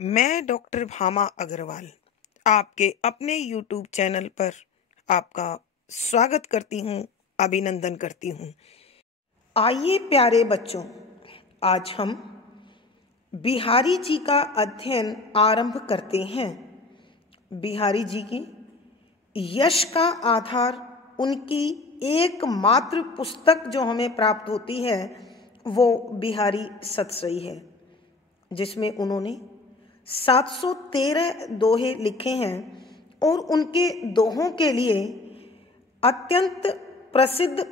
मैं डॉक्टर भामा अग्रवाल आपके अपने YouTube चैनल पर आपका स्वागत करती हूँ, अभिनंदन करती हूँ। आइए प्यारे बच्चों, आज हम बिहारी जी का अध्ययन आरंभ करते हैं। बिहारी जी की यश का आधार उनकी एकमात्र पुस्तक जो हमें प्राप्त होती है वो बिहारी सतसई है, जिसमें उन्होंने 713 दोहे लिखे हैं और उनके दोहों के लिए अत्यंत प्रसिद्ध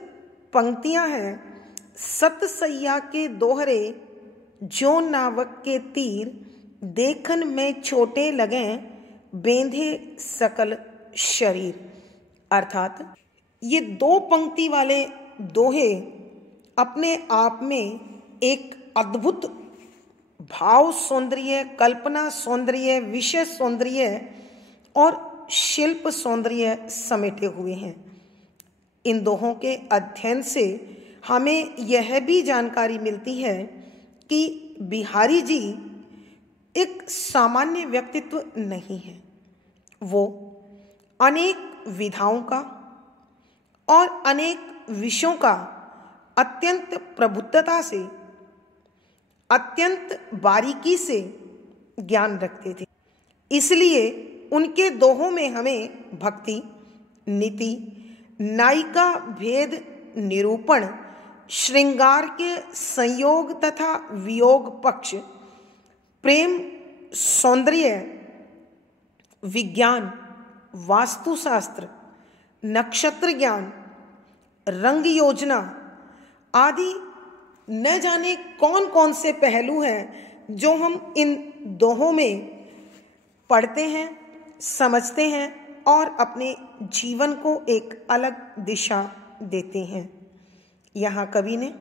पंक्तियां हैं। सतसैया के दोहरे जो नावक के तीर, देखन में छोटे लगें बेंधे सकल शरीर। अर्थात ये दो पंक्ति वाले दोहे अपने आप में एक अद्भुत भाव सौंदर्य, कल्पना सौंदर्य, विषय सौंदर्य और शिल्प सौंदर्य समेटे हुए हैं। इन दोहों के अध्ययन से हमें यह भी जानकारी मिलती है कि बिहारी जी एक सामान्य व्यक्तित्व नहीं है। वो अनेक विधाओं का और अनेक विषयों का अत्यंत प्रबुद्धता से, अत्यंत बारीकी से ज्ञान रखते थे। इसलिए उनके दोहों में हमें भक्ति, नीति, नायिका भेद निरूपण, श्रृंगार के संयोग तथा वियोग पक्ष, प्रेम, सौंदर्य, विज्ञान, वास्तुशास्त्र, नक्षत्र ज्ञान, रंग योजना आदि न जाने कौन कौन से पहलू हैं जो हम इन दोहों में पढ़ते हैं, समझते हैं और अपने जीवन को एक अलग दिशा देते हैं। यहाँ कवि ने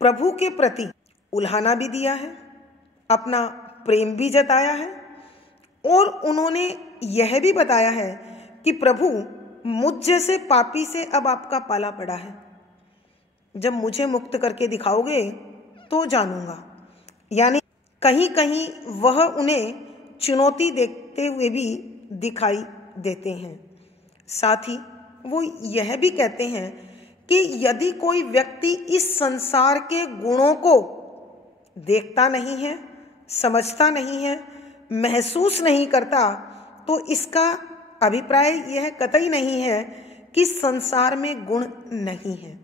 प्रभु के प्रति उल्हाना भी दिया है, अपना प्रेम भी जताया है और उन्होंने यह भी बताया है कि प्रभु, मुझ जैसे पापी से अब आपका पाला पड़ा है। जब मुझे मुक्त करके दिखाओगे तो जानूंगा। यानी कहीं कहीं वह उन्हें चुनौती देते हुए भी दिखाई देते हैं। साथ ही वो यह भी कहते हैं कि यदि कोई व्यक्ति इस संसार के गुणों को देखता नहीं है, समझता नहीं है, महसूस नहीं करता, तो इसका अभिप्राय यह कतई नहीं है कि संसार में गुण नहीं है।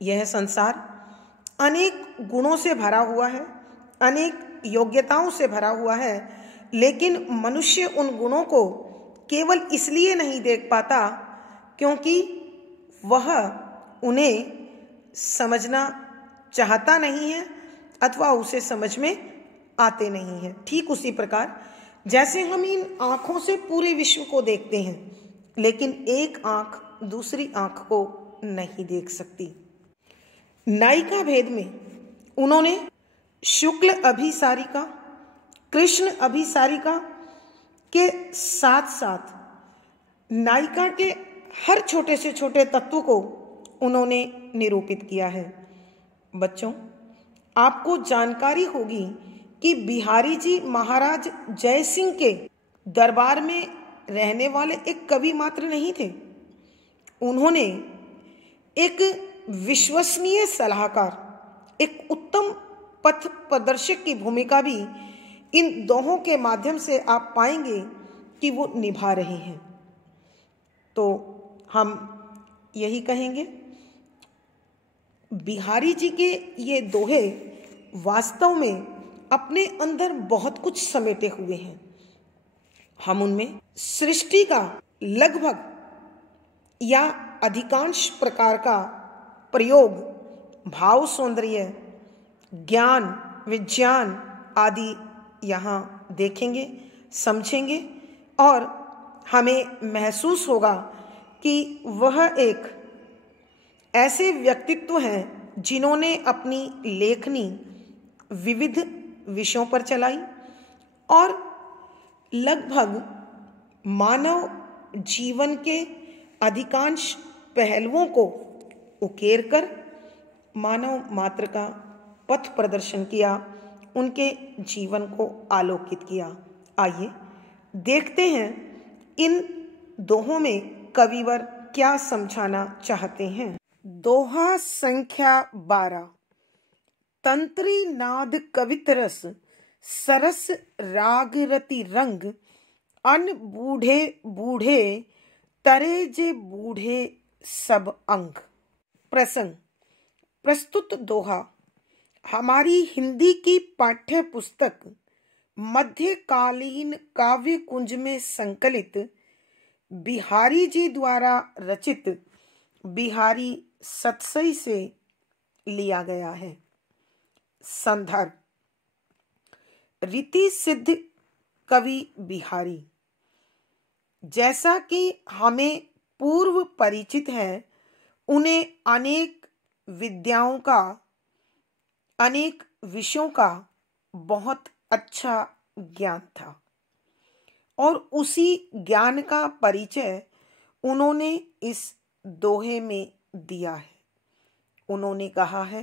यह संसार अनेक गुणों से भरा हुआ है, अनेक योग्यताओं से भरा हुआ है, लेकिन मनुष्य उन गुणों को केवल इसलिए नहीं देख पाता क्योंकि वह उन्हें समझना चाहता नहीं है अथवा उसे समझ में आते नहीं हैं। ठीक उसी प्रकार जैसे हम इन आँखों से पूरे विश्व को देखते हैं, लेकिन एक आँख दूसरी आँख को नहीं देख सकती। नायिका भेद में उन्होंने शुक्ल अभिसारिका, कृष्ण अभिसारिका के साथ साथ नायिका के हर छोटे से छोटे तत्व को उन्होंने निरूपित किया है। बच्चों, आपको जानकारी होगी कि बिहारी जी महाराज जय सिंह के दरबार में रहने वाले एक कवि मात्र नहीं थे। उन्होंने एक विश्वसनीय सलाहकार, एक उत्तम पथ प्रदर्शक की भूमिका भी इन दोहों के माध्यम से आप पाएंगे कि वो निभा रहे हैं। तो हम यही कहेंगे, बिहारी जी के ये दोहे वास्तव में अपने अंदर बहुत कुछ समेटे हुए हैं। हम उनमें सृष्टि का लगभग या अधिकांश प्रकार का प्रयोग, भाव सौंदर्य, ज्ञान, विज्ञान आदि यहाँ देखेंगे, समझेंगे और हमें महसूस होगा कि वह एक ऐसे व्यक्तित्व हैं जिन्होंने अपनी लेखनी विविध विषयों पर चलाई और लगभग मानव जीवन के अधिकांश पहलुओं को उकेर कर मानव मात्र का पथ प्रदर्शन किया उनके जीवन को आलोकित किया। आइए देखते हैं इन दोहों में कविवर क्या समझाना चाहते हैं। दोहा संख्या 12। तंत्री नाद कवितरस सरस राग रति रंग, अन बूढ़े बूढ़े तरे जे बूढ़े सब अंग। प्रसंग। प्रस्तुत दोहा हमारी हिंदी की पाठ्य पुस्तक मध्यकालीन काव्य कुंज में संकलित बिहारी जी द्वारा रचित बिहारी सतसई से लिया गया है। संदर्भ। रीति सिद्ध कवि बिहारी। जैसा कि हमें पूर्व परिचित है, उन्हें अनेक विद्याओं का, अनेक विषयों का बहुत अच्छा ज्ञान था और उसी ज्ञान का परिचय उन्होंने इस दोहे में दिया है। उन्होंने कहा है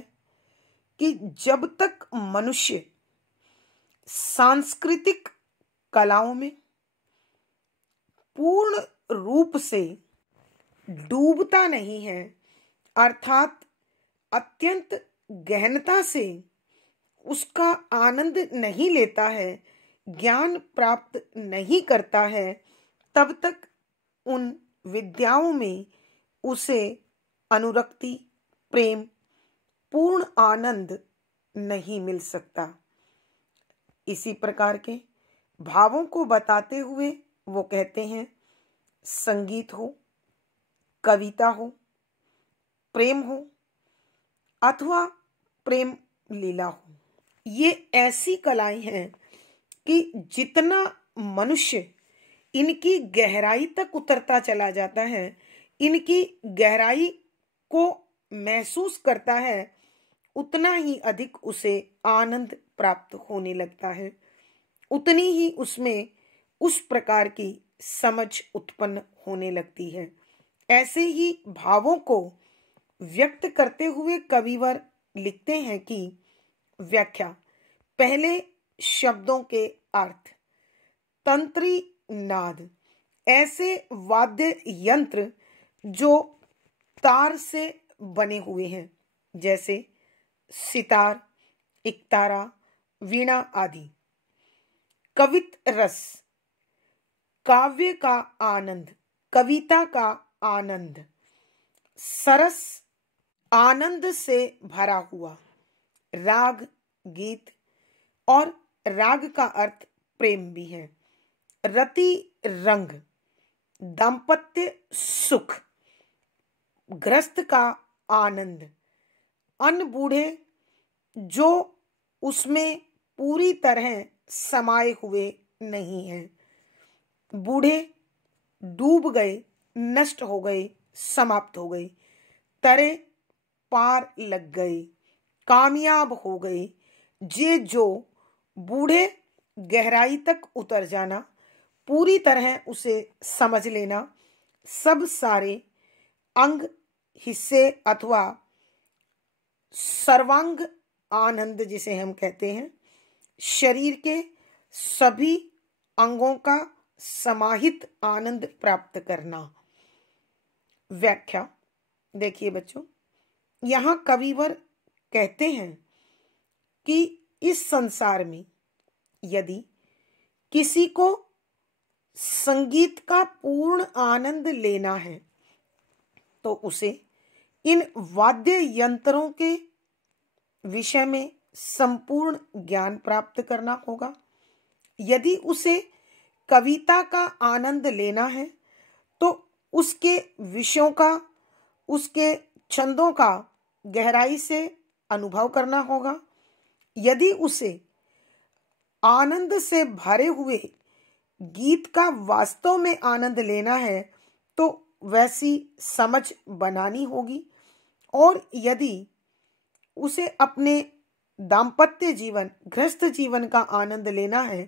कि जब तक मनुष्य सांस्कृतिक कलाओं में पूर्ण रूप से डूबता नहीं है, अर्थात अत्यंत गहनता से उसका आनंद नहीं लेता है, ज्ञान प्राप्त नहीं करता है, तब तक उन विद्याओं में उसे अनुरक्ति, प्रेम, पूर्ण आनंद नहीं मिल सकता। इसी प्रकार के भावों को बताते हुए वो कहते हैं, संगीत हो, कविता हो, प्रेम हो अथवा प्रेम लीला हो, ये ऐसी कलाएं हैं कि जितना मनुष्य इनकी गहराई तक उतरता चला जाता है, इनकी गहराई को महसूस करता है, उतना ही अधिक उसे आनंद प्राप्त होने लगता है, उतनी ही उसमें उस प्रकार की समझ उत्पन्न होने लगती है। ऐसे ही भावों को व्यक्त करते हुए कविवर लिखते हैं कि व्याख्या। पहले शब्दों के अर्थ। तंत्री नाद, ऐसे वाद्य यंत्र जो तार से बने हुए हैं, जैसे सितार, इकतारा, वीणा आदि। कवित रस, काव्य का आनंद, कविता का आनंद। सरस, आनंद से भरा हुआ। राग, गीत, और राग का अर्थ प्रेम भी है। रति, रंग, दाम्पत्य सुख, गृहस्थ का आनंद। अनबूढ़े, जो उसमें पूरी तरह समाये हुए नहीं हैं। बूढ़े, डूब गए, नष्ट हो गए, समाप्त हो गए। तरे, पार लग गए, कामयाब हो गए। जे जो बूढ़े, गहराई तक उतर जाना, पूरी तरह उसे समझ लेना, सब सारे अंग, हिस्से अथवा सर्वांग आनंद जिसे हम कहते हैं, शरीर के सभी अंगों का समाहित आनंद प्राप्त करना। व्याख्या। देखिए बच्चों, यहाँ कविवर कहते हैं कि इस संसार में यदि किसी को संगीत का पूर्ण आनंद लेना है तो उसे इन वाद्य यंत्रों के विषय में संपूर्ण ज्ञान प्राप्त करना होगा। यदि उसे कविता का आनंद लेना है तो उसके विषयों का, उसके छंदों का गहराई से अनुभव करना होगा। यदि उसे आनंद से भरे हुए गीत का वास्तव में आनंद लेना है तो वैसी समझ बनानी होगी। और यदि उसे अपने दाम्पत्य जीवन, गृहस्थ जीवन का आनंद लेना है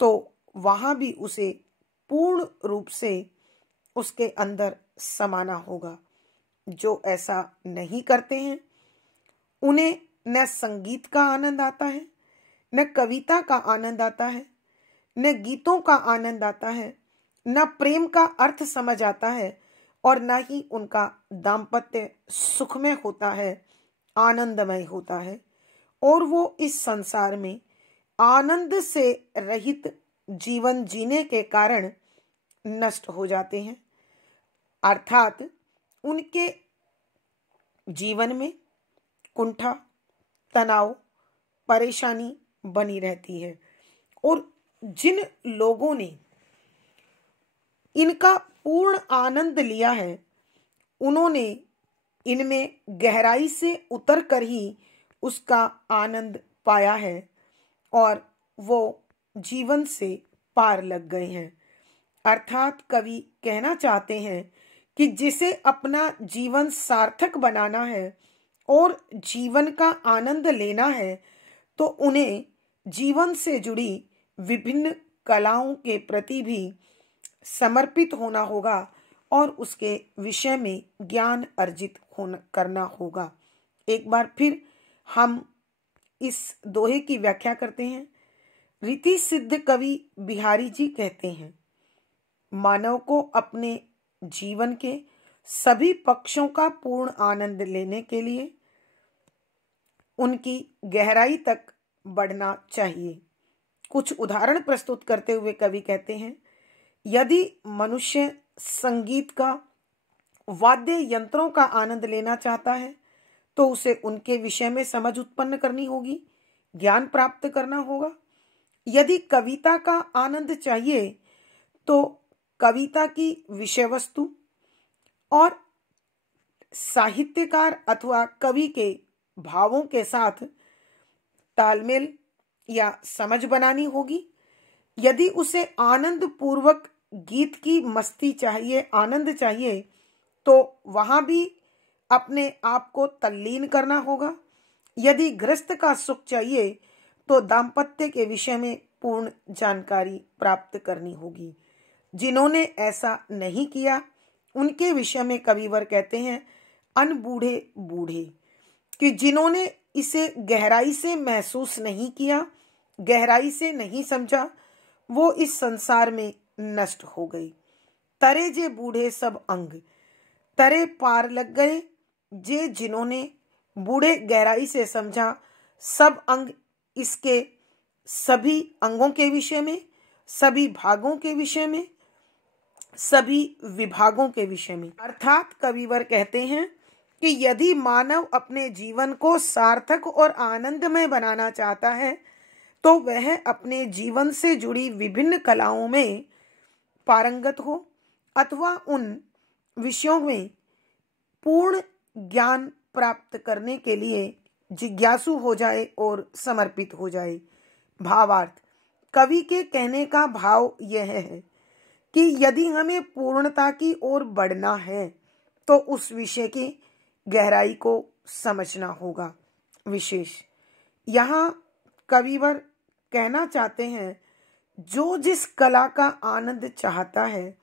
तो वहां भी उसे पूर्ण रूप से उसके अंदर समाना होगा। जो ऐसा नहीं करते हैं उन्हें न संगीत का आनंद आता है, न कविता का आनंद आता है, न गीतों का आनंद आता है, न प्रेम का अर्थ समझ आता है, और न ही उनका दाम्पत्य सुखमय होता है, आनंदमय होता है। और वो इस संसार में आनंद से रहित जीवन जीने के कारण नष्ट हो जाते हैं। अर्थात उनके जीवन में कुंठा, तनाव, परेशानी बनी रहती है। और जिन लोगों ने इनका पूर्ण आनंद लिया है, उन्होंने इनमें गहराई से उतर कर ही उसका आनंद पाया है और वो जीवन से पार लग गए हैं। अर्थात कवि कहना चाहते हैं कि जिसे अपना जीवन सार्थक बनाना है और जीवन का आनंद लेना है, तो उन्हें जीवन से जुड़ी विभिन्न कलाओं के प्रति भी समर्पित होना होगा और उसके विषय में ज्ञान अर्जित करना होगा। एक बार फिर हम इस दोहे की व्याख्या करते हैं। रीति सिद्ध कवि बिहारी जी कहते हैं, मानव को अपने जीवन के सभी पक्षों का पूर्ण आनंद लेने के लिए उनकी गहराई तक बढ़ना चाहिए। कुछ उदाहरण प्रस्तुत करते हुए कवि कहते हैं, यदि मनुष्य संगीत का, वाद्य यंत्रों का आनंद लेना चाहता है, तो उसे उनके विषय में समझ उत्पन्न करनी होगी, ज्ञान प्राप्त करना होगा। यदि कविता का आनंद चाहिए, तो कविता की विषय वस्तु और साहित्यकार अथवा कवि के भावों के साथ तालमेल या समझ बनानी होगी। यदि उसे आनंद पूर्वक गीत की मस्ती चाहिए, आनंद चाहिए, तो वहां भी अपने आप को तल्लीन करना होगा। यदि गृहस्थ का सुख चाहिए, तो दाम्पत्य के विषय में पूर्ण जानकारी प्राप्त करनी होगी। जिन्होंने ऐसा नहीं किया, उनके विषय में कविवर कहते हैं, अनबूढ़े बूढ़े, कि जिन्होंने इसे गहराई से महसूस नहीं किया, गहराई से नहीं समझा, वो इस संसार में नष्ट हो गई। तरे जे बूढ़े सब अंग, तरे पार लग गए जे जिन्होंने बूढ़े गहराई से समझा, सब अंग, इसके सभी अंगों के विषय में, सभी भागों के विषय में, सभी विभागों के विषय में। अर्थात कविवर कहते हैं कि यदि मानव अपने जीवन को सार्थक और आनंदमय बनाना चाहता है, तो वह अपने जीवन से जुड़ी विभिन्न कलाओं में पारंगत हो अथवा उन विषयों में पूर्ण ज्ञान प्राप्त करने के लिए जिज्ञासु हो जाए और समर्पित हो जाए। भावार्थ, कवि के कहने का भाव यह है कि यदि हमें पूर्णता की ओर बढ़ना है, तो उस विषय की गहराई को समझना होगा। विशेष यहाँ कविवर कहना चाहते हैं, जो जिस कला का आनंद चाहता है,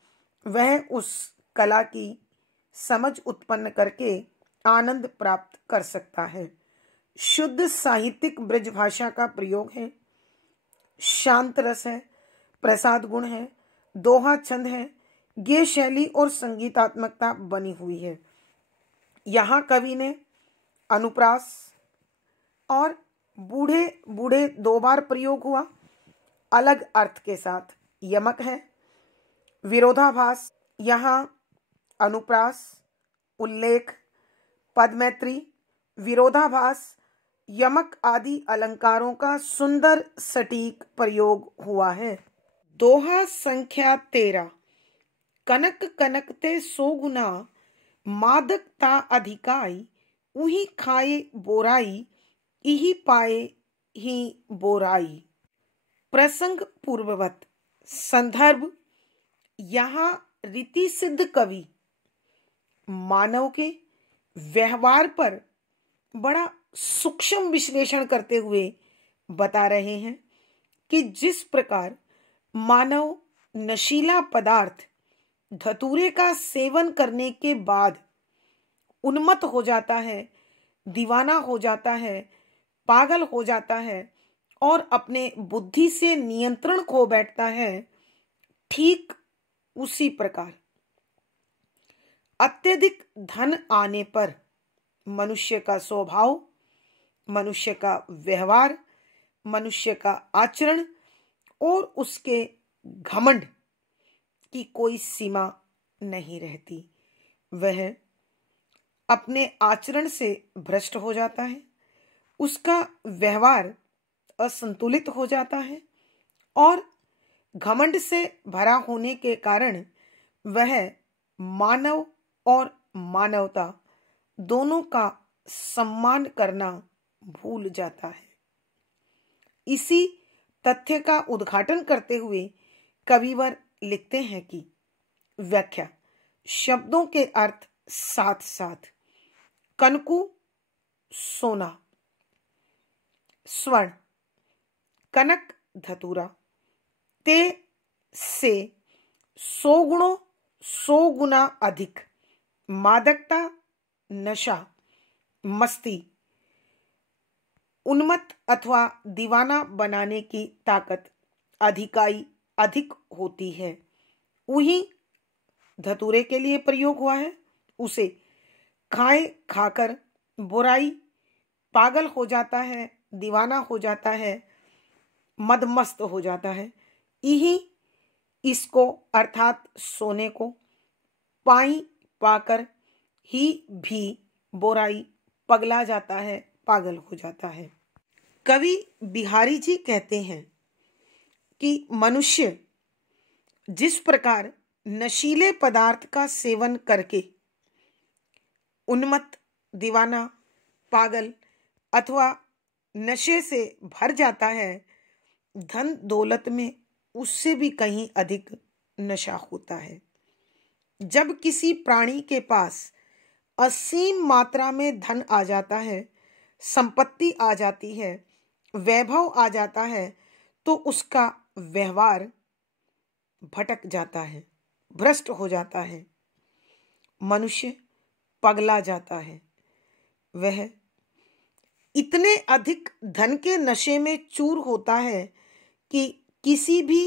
वह उस कला की समझ उत्पन्न करके आनंद प्राप्त कर सकता है। शुद्ध साहित्यिक ब्रज भाषा का प्रयोग है, शांत रस है, प्रसाद गुण है, दोहा छंद है, गेय शैली और संगीतात्मकता बनी हुई है। यहाँ कवि ने अनुप्रास और बूढ़े बूढ़े दो बार प्रयोग हुआ, अलग अर्थ के साथ। यमक है, विरोधाभास, यहाँ अनुप्रास, उल्लेख, पदमैत्री, विरोधाभास, यमक आदि अलंकारों का सुंदर सटीक प्रयोग हुआ है। दोहा संख्या 13। कनक कनकते सो गुना, मादकता अधिकाई, उही खाए बोराई, इही पाए ही बोराई। प्रसंग पूर्ववत। संदर्भ, यहाँ रीति सिद्ध कवि मानव के व्यवहार पर बड़ा सूक्ष्म विश्लेषण करते हुए बता रहे हैं कि जिस प्रकार मानव नशीला पदार्थ धतूरे का सेवन करने के बाद उन्मत्त हो जाता है, दीवाना हो जाता है, पागल हो जाता है और अपने बुद्धि से नियंत्रण खो बैठता है, ठीक उसी प्रकार अत्यधिक धन आने पर मनुष्य का स्वभाव, मनुष्य का व्यवहार, मनुष्य का आचरण और उसके घमंड की कोई सीमा नहीं रहती। वह अपने आचरण से भ्रष्ट हो जाता है, उसका व्यवहार असंतुलित हो जाता है और घमंड से भरा होने के कारण वह मानव और मानवता दोनों का सम्मान करना भूल जाता है। इसी तथ्य का उद्घाटन करते हुए कविवर लिखते हैं कि व्याख्या शब्दों के अर्थ साथ साथ कनकु सोना, स्वर्ण, कनक धतूरा, ते से 100 गुणों 100 गुना अधिक मादकता, नशा, मस्ती, उन्मत्त अथवा दीवाना बनाने की ताकत अधिक होती है। वही धतूरे के लिए प्रयोग हुआ है। उसे खाए खाकर बुराई पागल हो जाता है, दीवाना हो जाता है, मदमस्त हो जाता है। यही इसको अर्थात सोने को पाई पाकर ही भी बुराई पगला जाता है, पागल हो जाता है। कवि बिहारी जी कहते हैं कि मनुष्य जिस प्रकार नशीले पदार्थ का सेवन करके उन्मत्त, दीवाना, पागल अथवा नशे से भर जाता है, धन दौलत में उससे भी कहीं अधिक नशा होता है। जब किसी प्राणी के पास असीम मात्रा में धन आ जाता है, संपत्ति आ जाती है, वैभव आ जाता है, तो उसका व्यवहार भटक जाता है, भ्रष्ट हो जाता है, मनुष्य पगला जाता है। वह इतने अधिक धन के नशे में चूर होता है कि किसी भी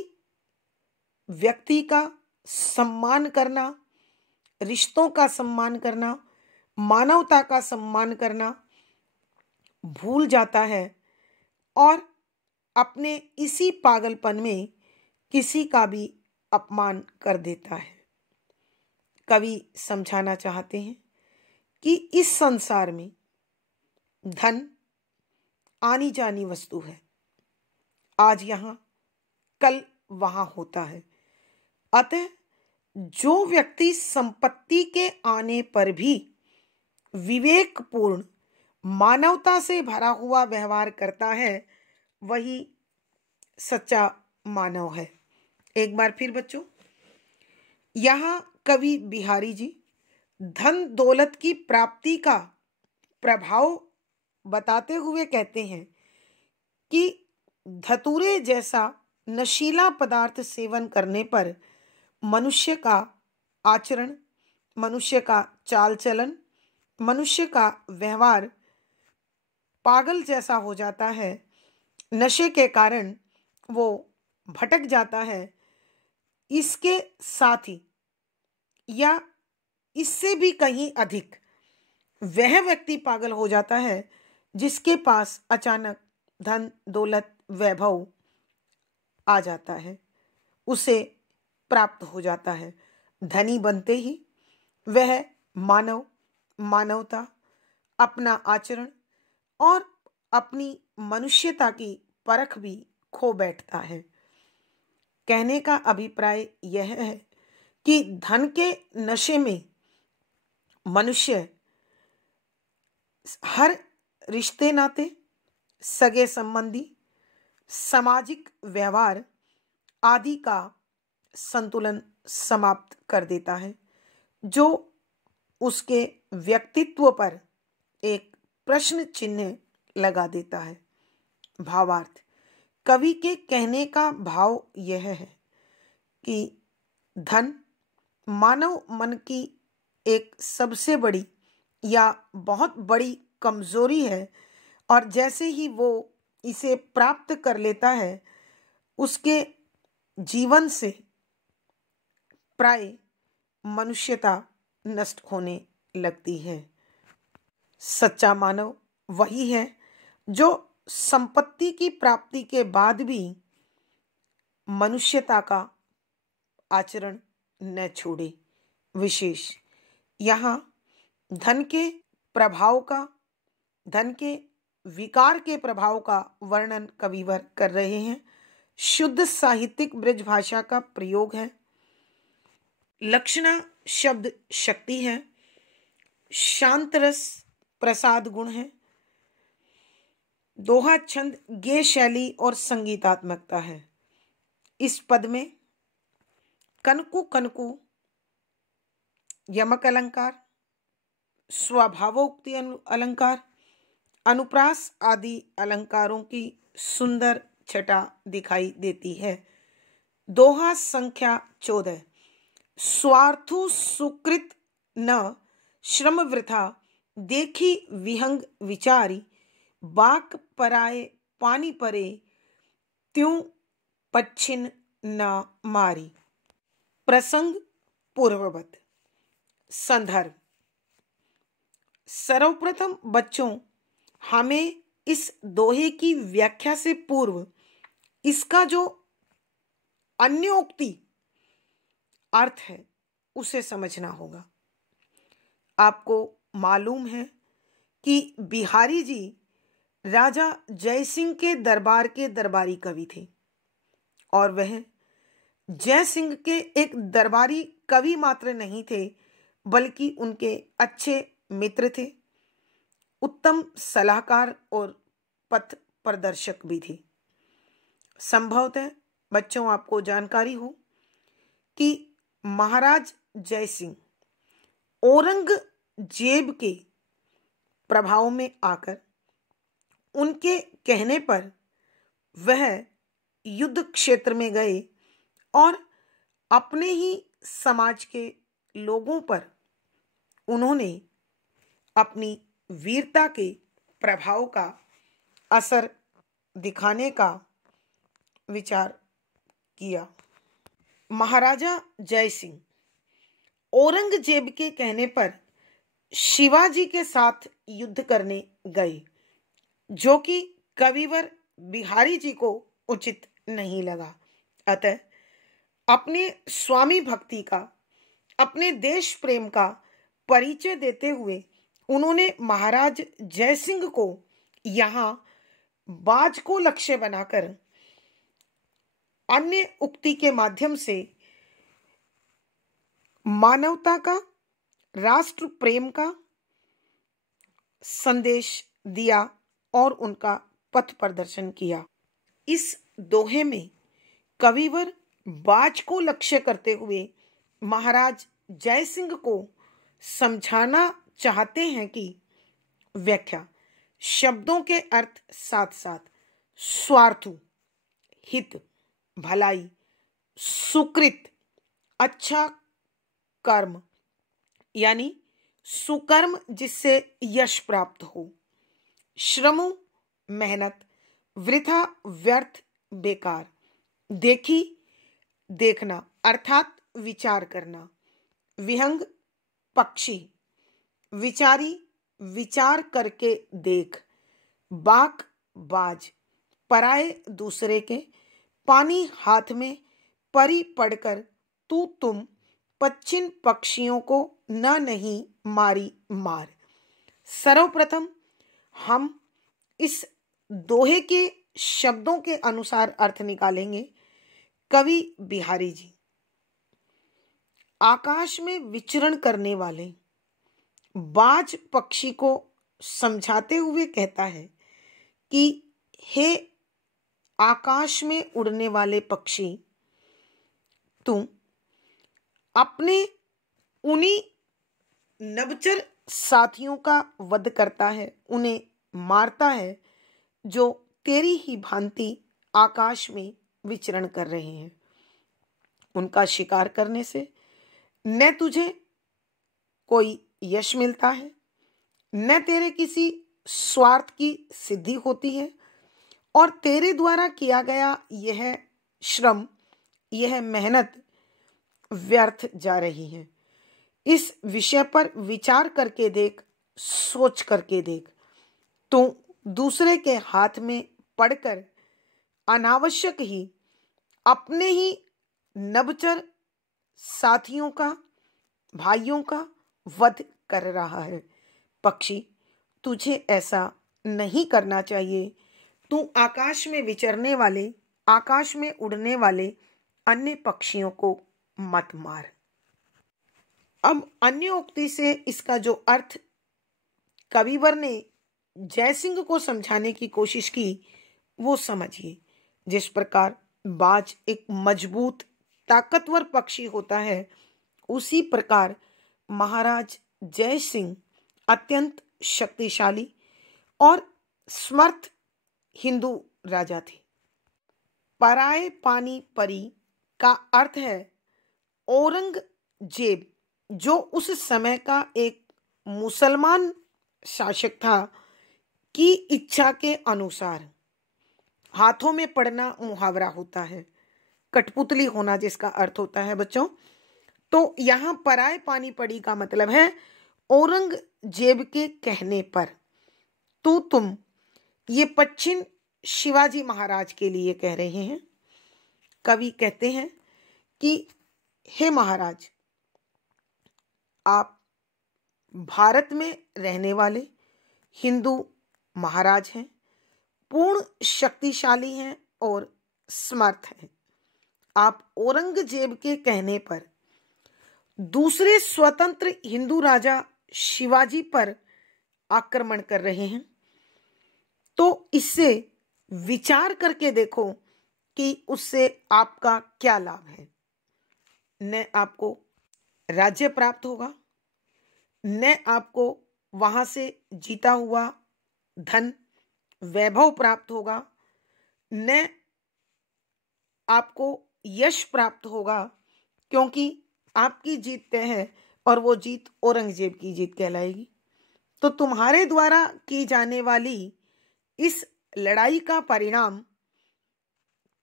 व्यक्ति का सम्मान करना, रिश्तों का सम्मान करना, मानवता का सम्मान करना भूल जाता है और अपने इसी पागलपन में किसी का भी अपमान कर देता है। कवि समझाना चाहते हैं कि इस संसार में धन आनी जानी वस्तु है, आज यहाँ कल वहाँ होता है। अतः जो व्यक्ति संपत्ति के आने पर भी विवेकपूर्ण मानवता से भरा हुआ व्यवहार करता है, वही सच्चा मानव है। एक बार फिर बच्चों, यहाँ कवि बिहारी जी धन दौलत की प्राप्ति का प्रभाव बताते हुए कहते हैं कि धतूरे जैसा नशीला पदार्थ सेवन करने पर मनुष्य का आचरण, मनुष्य का चाल चलन, मनुष्य का व्यवहार पागल जैसा हो जाता है। नशे के कारण वो भटक जाता है। इसके साथ ही या इससे भी कहीं अधिक वह व्यक्ति पागल हो जाता है जिसके पास अचानक धन दौलत वैभव आ जाता है, उसे प्राप्त हो जाता है। धनी बनते ही वह मानव, मानवता, अपना आचरण और अपनी मनुष्यता की परख भी खो बैठता है। कहने का अभिप्राय यह है कि धन के नशे में मनुष्य हर रिश्ते नाते, सगे संबंधी, सामाजिक व्यवहार आदि का संतुलन समाप्त कर देता है, जो उसके व्यक्तित्व पर एक प्रश्न चिन्ह लगा देता है। भावार्थ, कवि के कहने का भाव यह है कि धन मानव मन की एक सबसे बड़ी या बहुत बड़ी कमजोरी है और जैसे ही वो इसे प्राप्त कर लेता है उसके जीवन से प्राय मनुष्यता नष्ट होने लगती है। सच्चा मानव वही है जो संपत्ति की प्राप्ति के बाद भी मनुष्यता का आचरण न छोड़े। विशेष यहाँ धन के प्रभाव का, धन के विकार के प्रभाव का वर्णन कविवर कर रहे हैं। शुद्ध साहित्यिक ब्रज भाषा का प्रयोग है। लक्षणा शब्द शक्ति है। शांत रस प्रसाद गुण है। दोहा छंद गेय शैली और संगीतात्मकता है। इस पद में कनकु कनकु यमक अलंकार, स्वभावोक्ति अलंकार, अनुप्रास आदि अलंकारों की सुंदर छटा दिखाई देती है। दोहा संख्या 14। स्वार्थु सुकृत न श्रम वृथा, देखी विहंग विचारी, बाक पराए पानी परे, त्यों पच्छिन न मारी। प्रसंग पूर्ववत। संदर्भ। सर्वप्रथम बच्चों, हमें इस दोहे की व्याख्या से पूर्व इसका जो अन्योक्ति अर्थ है उसे समझना होगा। आपको मालूम है कि बिहारी जी राजा जयसिंह के दरबार के दरबारी कवि थे और वह जयसिंह के एक दरबारी कवि मात्र नहीं थे बल्कि उनके अच्छे मित्र थे, उत्तम सलाहकार और पथ प्रदर्शक भी थे। संभवतः बच्चों आपको जानकारी हो कि महाराज जयसिंह औरंगजेब के प्रभाव में आकर उनके कहने पर वह युद्ध क्षेत्र में गए और अपने ही समाज के लोगों पर उन्होंने अपनी वीरता के प्रभाव का असर दिखाने का विचार किया। महाराजा जयसिंह औरंगजेब के कहने पर शिवाजी के साथ युद्ध करने गए, जो कि कविवर बिहारी जी को उचित नहीं लगा। अतः अपने स्वामी भक्ति का, अपने देश प्रेम का परिचय देते हुए उन्होंने महाराज जयसिंह को यहाँ बाज को लक्ष्य बनाकर अन्य उक्ति के माध्यम से मानवता का, राष्ट्र प्रेम का संदेश दिया और उनका पथ प्रदर्शन किया। इस दोहे में कविवर बाज को लक्ष्य करते हुए महाराज जयसिंह को समझाना चाहते हैं कि व्याख्या शब्दों के अर्थ साथ साथ स्वार्थु, हित, भलाई, सुकृत, अच्छा कर्म यानी सुकर्म जिससे यश प्राप्त हो, श्रमो मेहनत, वृथा व्यर्थ बेकार, देखी देखना अर्थात विचार करना, विहंग पक्षी, विचारी विचार करके देख, बाक बाज पराए दूसरे के, पानी हाथ में, परी पढ़कर तू तुम, पश्चिम पक्षियों को न नहीं मारी मार। सर्वप्रथम हम इस दोहे के शब्दों के अनुसार अर्थ निकालेंगे। कवि बिहारी जी आकाश में विचरण करने वाले बाज पक्षी को समझाते हुए कहता है कि हे आकाश में उड़ने वाले पक्षी, तुम अपने उन्हीं नभचर साथियों का वध करता है, उन्हें मारता है जो तेरी ही भांति आकाश में विचरण कर रहे हैं। उनका शिकार करने से न तुझे कोई यश मिलता है, न तेरे किसी स्वार्थ की सिद्धि होती है और तेरे द्वारा किया गया यह श्रम, यह मेहनत व्यर्थ जा रही है। इस विषय पर विचार करके देख, सोच करके देख। तू दूसरे के हाथ में पड़कर अनावश्यक ही अपने ही नभचर साथियों का, भाइयों का वध कर रहा है। पक्षी, तुझे ऐसा नहीं करना चाहिए। तू आकाश में विचरने वाले, आकाश में उड़ने वाले अन्य पक्षियों को मत मार। अब अन्य उक्ति से इसका जो अर्थ कविवर ने जयसिंह को समझाने की कोशिश की वो समझिए। जिस प्रकार बाज एक मजबूत ताकतवर पक्षी होता है, उसी प्रकार महाराज जय सिंह अत्यंत शक्तिशाली और समर्थ हिंदू राजा थे। पराए पानी परी का अर्थ है औरंगजेब, जो उस समय का एक मुसलमान शासक था, की इच्छा के अनुसार हाथों में पड़ना मुहावरा होता है, कठपुतली होना जिसका अर्थ होता है बच्चों। तो यहाँ पराए पानी पड़ी का मतलब है औरंगजेब के कहने पर। तुम ये पश्चिम शिवाजी महाराज के लिए कह रहे हैं। कवि कहते हैं कि हे महाराज, आप भारत में रहने वाले हिंदू महाराज हैं, पूर्ण शक्तिशाली हैं और समर्थ हैं। आप औरंगजेब के कहने पर दूसरे स्वतंत्र हिंदू राजा शिवाजी पर आक्रमण कर रहे हैं। तो इससे विचार करके देखो कि उससे आपका क्या लाभ है। न आपको राज्य प्राप्त होगा, न आपको वहां से जीता हुआ धन वैभव प्राप्त होगा, न आपको यश प्राप्त होगा, क्योंकि आपकी जीत तय है और वो जीत औरंगजेब की जीत कहलाएगी। तो तुम्हारे द्वारा की जाने वाली इस लड़ाई का परिणाम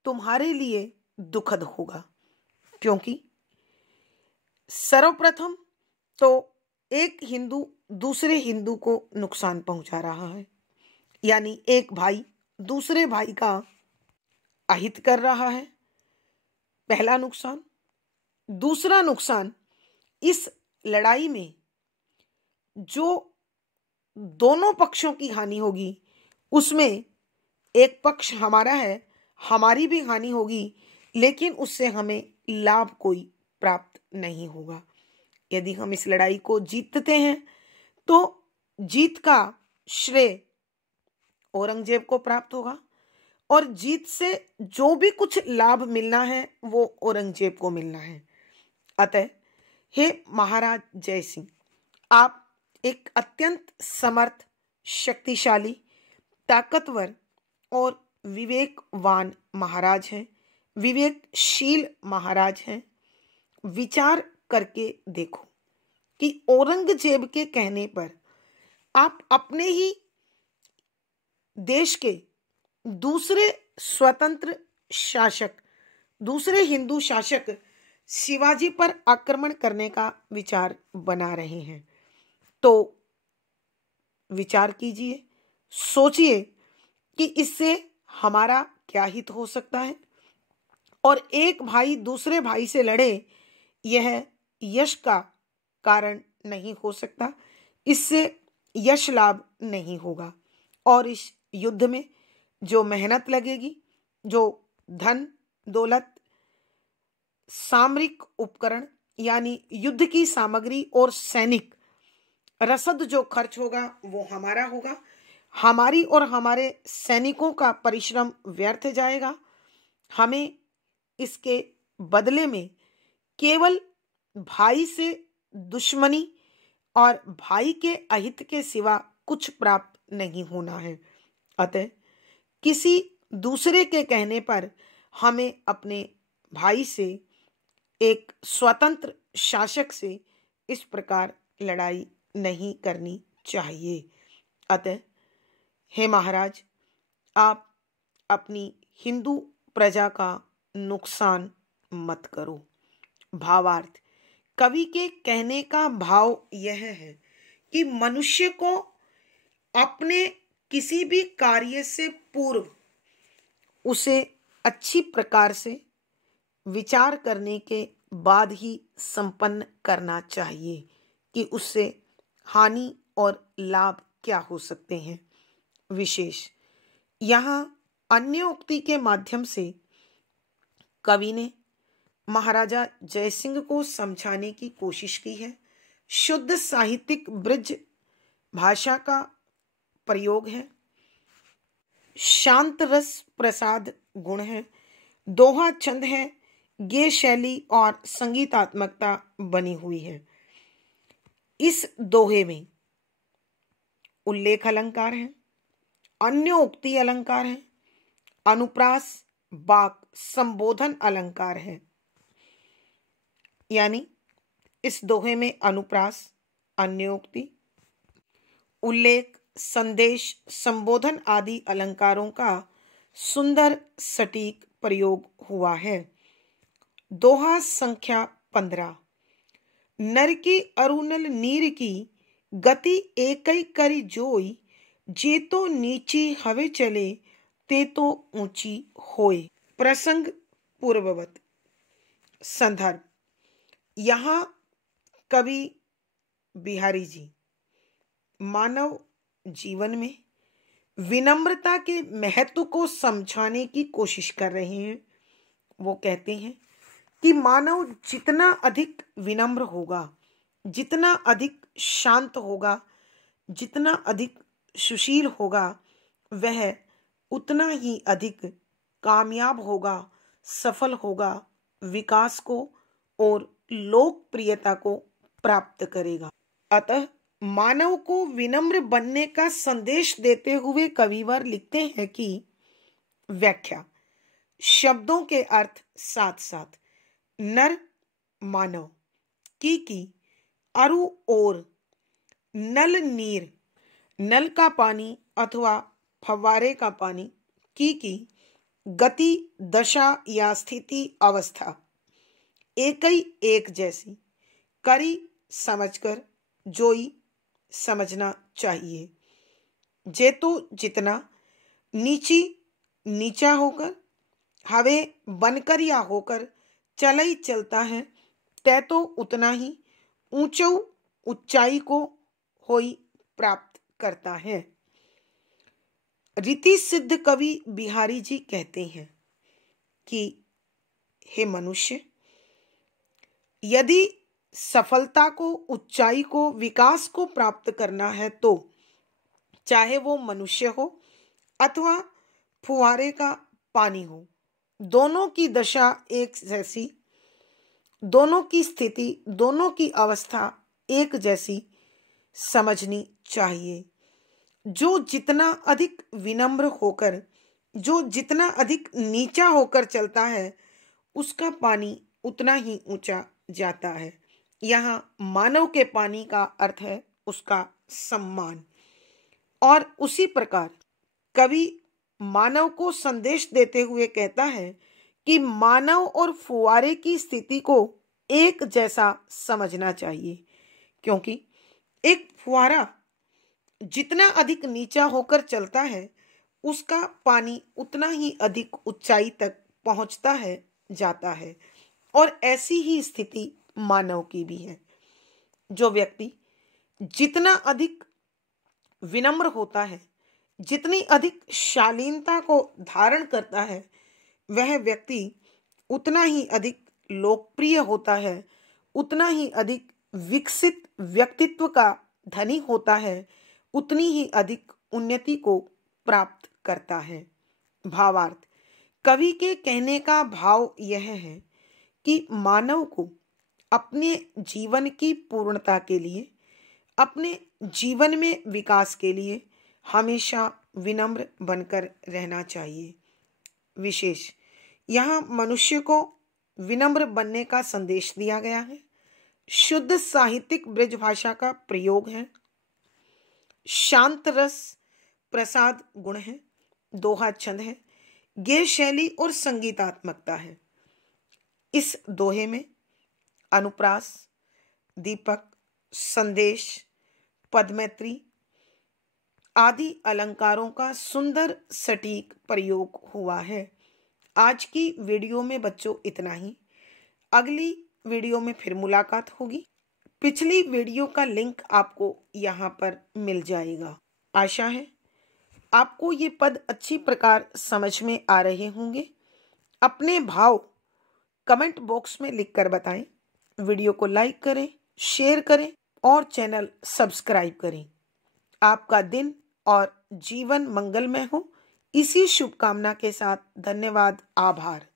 तुम्हारे लिए दुखद होगा, क्योंकि सर्वप्रथम तो एक हिंदू दूसरे हिंदू को नुकसान पहुंचा रहा है, यानी एक भाई दूसरे भाई का अहित कर रहा है, पहला नुकसान। दूसरा नुकसान, इस लड़ाई में जो दोनों पक्षों की हानि होगी उसमें एक पक्ष हमारा है, हमारी भी हानि होगी, लेकिन उससे हमें लाभ कोई प्राप्त नहीं होगा। यदि हम इस लड़ाई को जीतते हैं तो जीत का श्रेय औरंगजेब को प्राप्त होगा और जीत से जो भी कुछ लाभ मिलना है वो औरंगजेब को मिलना है। अतः हे महाराज जय सिंह, आप एक अत्यंत समर्थ, शक्तिशाली, ताकतवर और विवेकवान महाराज हैं, विवेकशील महाराज हैं। विचार करके देखो कि औरंगजेब के कहने पर आप अपने ही देश के दूसरे स्वतंत्र शासक, दूसरे हिंदू शासक शिवाजी पर आक्रमण करने का विचार बना रहे हैं। तो विचार कीजिए, सोचिए कि इससे हमारा क्या हित हो सकता है। और एक भाई दूसरे भाई से लड़े, यह यश का कारण नहीं हो सकता, इससे यश लाभ नहीं होगा। और इस युद्ध में जो मेहनत लगेगी, जो धन दौलत, सामरिक उपकरण यानी युद्ध की सामग्री और सैनिक रसद जो खर्च होगा वो हमारा होगा। हमारी और हमारे सैनिकों का परिश्रम व्यर्थ जाएगा। हमें इसके बदले में केवल भाई से दुश्मनी और भाई के अहित के सिवा कुछ प्राप्त नहीं होना है। अतः किसी दूसरे के कहने पर हमें अपने भाई से, एक स्वतंत्र शासक से इस प्रकार लड़ाई नहीं करनी चाहिए। अतः हे महाराज, आप अपनी हिंदू प्रजा का नुकसान मत करो। भावार्थ, कवि के कहने का भाव यह है कि मनुष्य को अपने किसी भी कार्य से पूर्व उसे अच्छी प्रकार से विचार करने के बाद ही संपन्न करना चाहिए कि उससे हानि और लाभ क्या हो सकते हैं। विशेष यहाँ अन्य उक्ति के माध्यम से कवि ने महाराजा जयसिंह को समझाने की कोशिश की है। शुद्ध साहित्यिक ब्रज भाषा का प्रयोग है, शांत रस प्रसाद गुण है, दोहा छंद है, गेय शैली और संगीतात्मकता बनी हुई है। इस दोहे में उल्लेख अलंकार है, अन्य उक्ति अलंकार है, अनुप्रास, वाक, संबोधन अलंकार है। यानी इस दोहे में अनुप्रास, अन्योक्ति, उल्लेख, संदेश, संबोधन आदि अलंकारों का सुंदर सटीक प्रयोग हुआ है। दोहा संख्या 15। नर की अरुणल नीर की गति एकई करी जोई, जे तो नीची हवे चले ते तो ऊंची होए। प्रसंग पूर्ववत। संदर्भ, यहाँ कवि बिहारी जी मानव जीवन में विनम्रता के महत्व को समझाने की कोशिश कर रहे हैं। वो कहते हैं कि मानव जितना अधिक विनम्र होगा, जितना अधिक शांत होगा, जितना अधिक सुशील होगा, वह उतना ही अधिक कामयाब होगा, सफल होगा, विकास को और लोकप्रियता को प्राप्त करेगा। अतः मानव को विनम्र बनने का संदेश देते हुए कविवर लिखते हैं कि व्याख्या, शब्दों के अर्थ साथ साथ नर मानव, की अरु और नल नीर, नल का पानी अथवा फव्वारे का पानी, की गति, दशा या स्थिति, अवस्था, एकई एक जैसी, करी समझकर, जोई समझना चाहिए, जे तो जितना, नीची नीचा होकर, हवे बनकर या होकर, चलई चलता है, तै तो उतना ही, ऊंचो ऊंचाई को होई प्राप्त करता है। रीति सिद्ध कवि बिहारी जी कहते हैं कि हे मनुष्य, यदि सफलता को, ऊंचाई को, विकास को प्राप्त करना है तो चाहे वो मनुष्य हो अथवा फुहारे का पानी हो, दोनों की दशा एक जैसी, दोनों की स्थिति, दोनों की अवस्था एक जैसी समझनी चाहिए। जो जितना अधिक विनम्र होकर, जो जितना अधिक नीचा होकर चलता है, उसका पानी उतना ही ऊंचा जाता है। यहाँ मानव के पानी का अर्थ है उसका सम्मान। और उसी प्रकार कवि मानव को संदेश देते हुए कहता है कि मानव और फुवारे की स्थिति को एक जैसा समझना चाहिए, क्योंकि एक फुवारा जितना अधिक नीचा होकर चलता है, उसका पानी उतना ही अधिक ऊंचाई तक पहुंचता है, जाता है। और ऐसी ही स्थिति मानव की भी है। जो व्यक्ति जितना अधिक विनम्र होता है, जितनी अधिक शालीनता को धारण करता है, वह व्यक्ति उतना ही अधिक लोकप्रिय होता है, उतना ही अधिक विकसित व्यक्तित्व का धनी होता है, उतनी ही अधिक उन्नति को प्राप्त करता है। भावार्थ, कवि के कहने का भाव यह है कि मानव को अपने जीवन की पूर्णता के लिए, अपने जीवन में विकास के लिए हमेशा विनम्र बनकर रहना चाहिए। विशेष यहाँ मनुष्य को विनम्र बनने का संदेश दिया गया है। शुद्ध साहित्यिक ब्रज भाषा का प्रयोग है, शांत रस प्रसाद गुण है, दोहा छंद है, गेय शैली और संगीतात्मकता है। इस दोहे में अनुप्रास, दीपक, संदेश, पदमैत्री आदि अलंकारों का सुंदर सटीक प्रयोग हुआ है। आज की वीडियो में बच्चों इतना ही। अगली वीडियो में फिर मुलाकात होगी। पिछली वीडियो का लिंक आपको यहाँ पर मिल जाएगा। आशा है आपको ये पद अच्छी प्रकार समझ में आ रहे होंगे। अपने भाव कमेंट बॉक्स में लिखकर बताएं। वीडियो को लाइक करें, शेयर करें और चैनल सब्सक्राइब करें। आपका दिन और जीवन मंगलमय हो, इसी शुभकामना के साथ धन्यवाद, आभार।